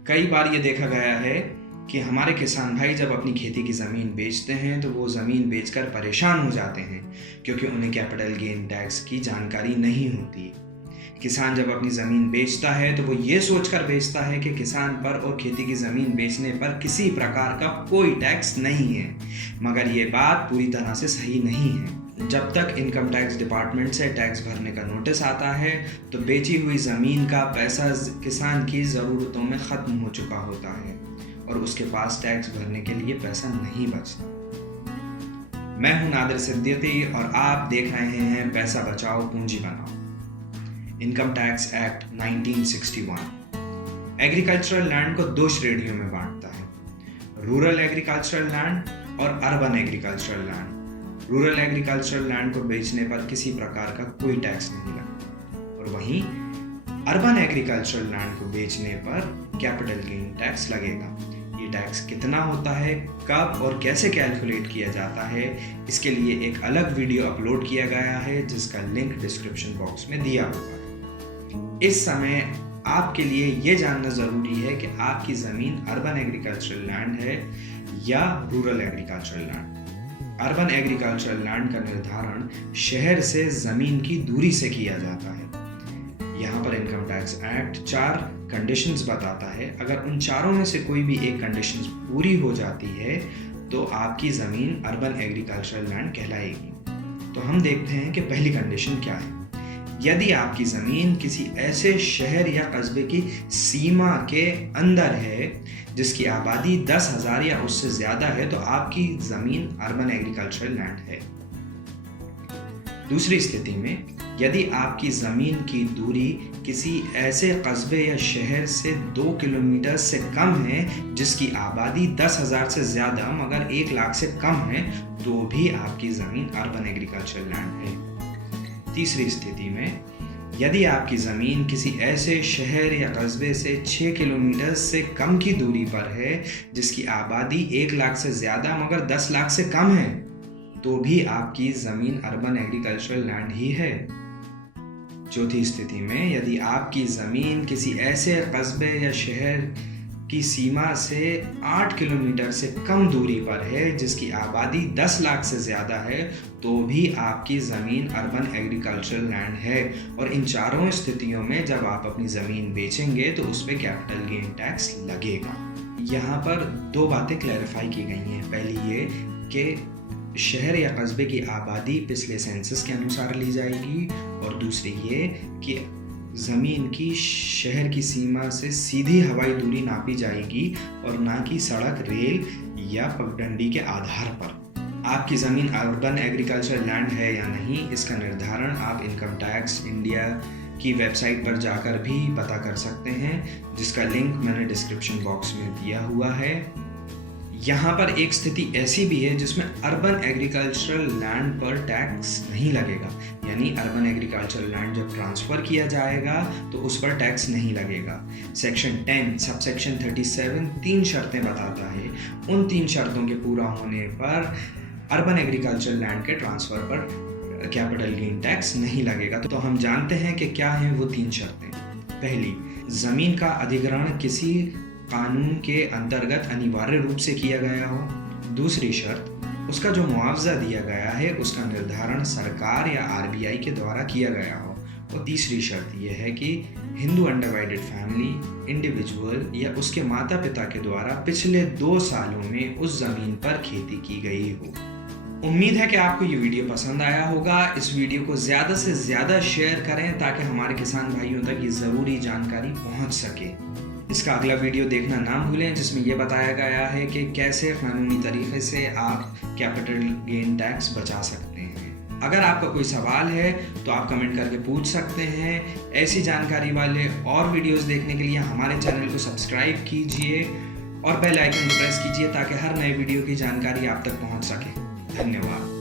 कई बार ये देखा गया है कि हमारे किसान भाई जब अपनी खेती की ज़मीन बेचते हैं तो वो ज़मीन बेचकर परेशान हो जाते हैं क्योंकि उन्हें कैपिटल गेन टैक्स की जानकारी नहीं होती। किसान जब अपनी ज़मीन बेचता है तो वो ये सोचकर बेचता है कि किसान पर और खेती की ज़मीन बेचने पर किसी प्रकार का कोई टैक्स नहीं है, मगर ये बात पूरी तरह से सही नहीं है। जब तक इनकम टैक्स डिपार्टमेंट से टैक्स भरने का नोटिस आता है तो बेची हुई ज़मीन का पैसा किसान की ज़रूरतों में ख़त्म हो चुका होता है और उसके पास टैक्स भरने के लिए पैसा नहीं बचता। मैं हूं नादिर सिद्दीकी और आप देख रहे हैं पैसा बचाओ पूंजी बनाओ। Income tax act 1961 agricultural land को दो श्रेणियों में बांटता है, रूरल एग्रीकल्चरल लैंड और urban agricultural land. Rural agricultural land को बेचने पर किसी प्रकार का कोई टैक्स नहीं लगता और वहीं अर्बन एग्रीकल्चरल लैंड को बेचने पर कैपिटल गेन टैक्स लगेगा। ये टैक्स कितना होता है, कब और कैसे कैलकुलेट किया जाता है, इसके लिए एक अलग वीडियो अपलोड किया गया है जिसका लिंक डिस्क्रिप्शन बॉक्स में दिया हुआ है। इस समय आपके लिए ये जानना ज़रूरी है कि आपकी ज़मीन अर्बन एग्रीकल्चरल लैंड है या rural agricultural land. Urban agricultural land का निर्धारण शहर से ज़मीन की दूरी से किया जाता है। यहाँ पर इनकम टैक्स एक्ट 4 कंडीशंस बताता है। अगर उन चारों में से कोई भी एक कंडीशंस पूरी हो जाती है तो आपकी ज़मीन अर्बन एग्रीकल्चरल लैंड कहलाएगी। तो हम देखते हैं कि पहली कंडीशन क्या है। यदि आपकी ज़मीन किसी ऐसे शहर या कस्बे की सीमा के अंदर है जिसकी आबादी 10,000 या उससे ज़्यादा है तो आपकी ज़मीन अर्बन एग्रीकल्चरल लैंड है। दूसरी स्थिति में यदि आपकी ज़मीन की दूरी किसी ऐसे कस्बे या शहर से 2 किलोमीटर से कम है जिसकी आबादी 10,000 से ज़्यादा मगर 1 लाख से कम है तो भी आपकी ज़मीन अर्बन एग्रीकल्चरल लैंड है। तीसरी स्थिति में यदि आपकी ज़मीन किसी ऐसे शहर या कस्बे से 6 किलोमीटर से कम की दूरी पर है जिसकी आबादी 1 लाख से ज़्यादा मगर 10 लाख से कम है तो भी आपकी ज़मीन अर्बन एग्रीकल्चरल लैंड ही है। चौथी स्थिति में यदि आपकी ज़मीन किसी ऐसे कस्बे या शहर की सीमा से 8 किलोमीटर से कम दूरी पर है जिसकी आबादी 10 लाख से ज़्यादा है तो भी आपकी ज़मीन अर्बन एग्रीकल्चरल लैंड है। और इन चारों स्थितियों में जब आप अपनी ज़मीन बेचेंगे तो उस पर कैपिटल गेन टैक्स लगेगा। यहाँ पर दो बातें क्लैरिफाई की गई हैं। पहली ये कि शहर या कस्बे की आबादी पिछले सेंसस के अनुसार ली जाएगी और दूसरी ये कि ज़मीन की शहर की सीमा से सीधी हवाई दूरी नापी जाएगी और ना कि सड़क, रेल या पगडंडी के आधार पर। आपकी ज़मीन अर्बन एग्रीकल्चर लैंड है या नहीं इसका निर्धारण आप इनकम टैक्स इंडिया की वेबसाइट पर जाकर भी पता कर सकते हैं जिसका लिंक मैंने डिस्क्रिप्शन बॉक्स में दिया हुआ है। यहाँ पर एक स्थिति ऐसी भी है जिसमें अर्बन एग्रीकल्चरल लैंड पर टैक्स नहीं लगेगा, यानी अर्बन एग्रीकल्चरल लैंड जब ट्रांसफ़र किया जाएगा तो उस पर टैक्स नहीं लगेगा। सेक्शन 10 सबसेक्शन 37 3 शर्तें बताता है। उन 3 शर्तों के पूरा होने पर अर्बन एग्रीकल्चरल लैंड के ट्रांसफ़र पर कैपिटल गेन टैक्स नहीं लगेगा। तो हम जानते हैं कि क्या हैं वो 3 शर्तें। पहली, ज़मीन का अधिग्रहण किसी कानून के अंतर्गत अनिवार्य रूप से किया गया हो। दूसरी शर्त, उसका जो मुआवजा दिया गया है उसका निर्धारण सरकार या आरबीआई के द्वारा किया गया हो। और तीसरी शर्त यह है कि हिंदू अनडिवाइडेड फैमिली, इंडिविजुअल या उसके माता पिता के द्वारा पिछले 2 सालों में उस ज़मीन पर खेती की गई हो। उम्मीद है कि आपको ये वीडियो पसंद आया होगा। इस वीडियो को ज़्यादा से ज़्यादा शेयर करें ताकि हमारे किसान भाइयों तक ये ज़रूरी जानकारी पहुँच सके। इसका अगला वीडियो देखना ना भूलें जिसमें यह बताया गया है कि कैसे कानूनी तरीके से आप कैपिटल गेन टैक्स बचा सकते हैं। अगर आपका कोई सवाल है तो आप कमेंट करके पूछ सकते हैं। ऐसी जानकारी वाले और वीडियोस देखने के लिए हमारे चैनल को सब्सक्राइब कीजिए और बेल आइकन प्रेस कीजिए ताकि हर नए वीडियो की जानकारी आप तक पहुंच सके। धन्यवाद।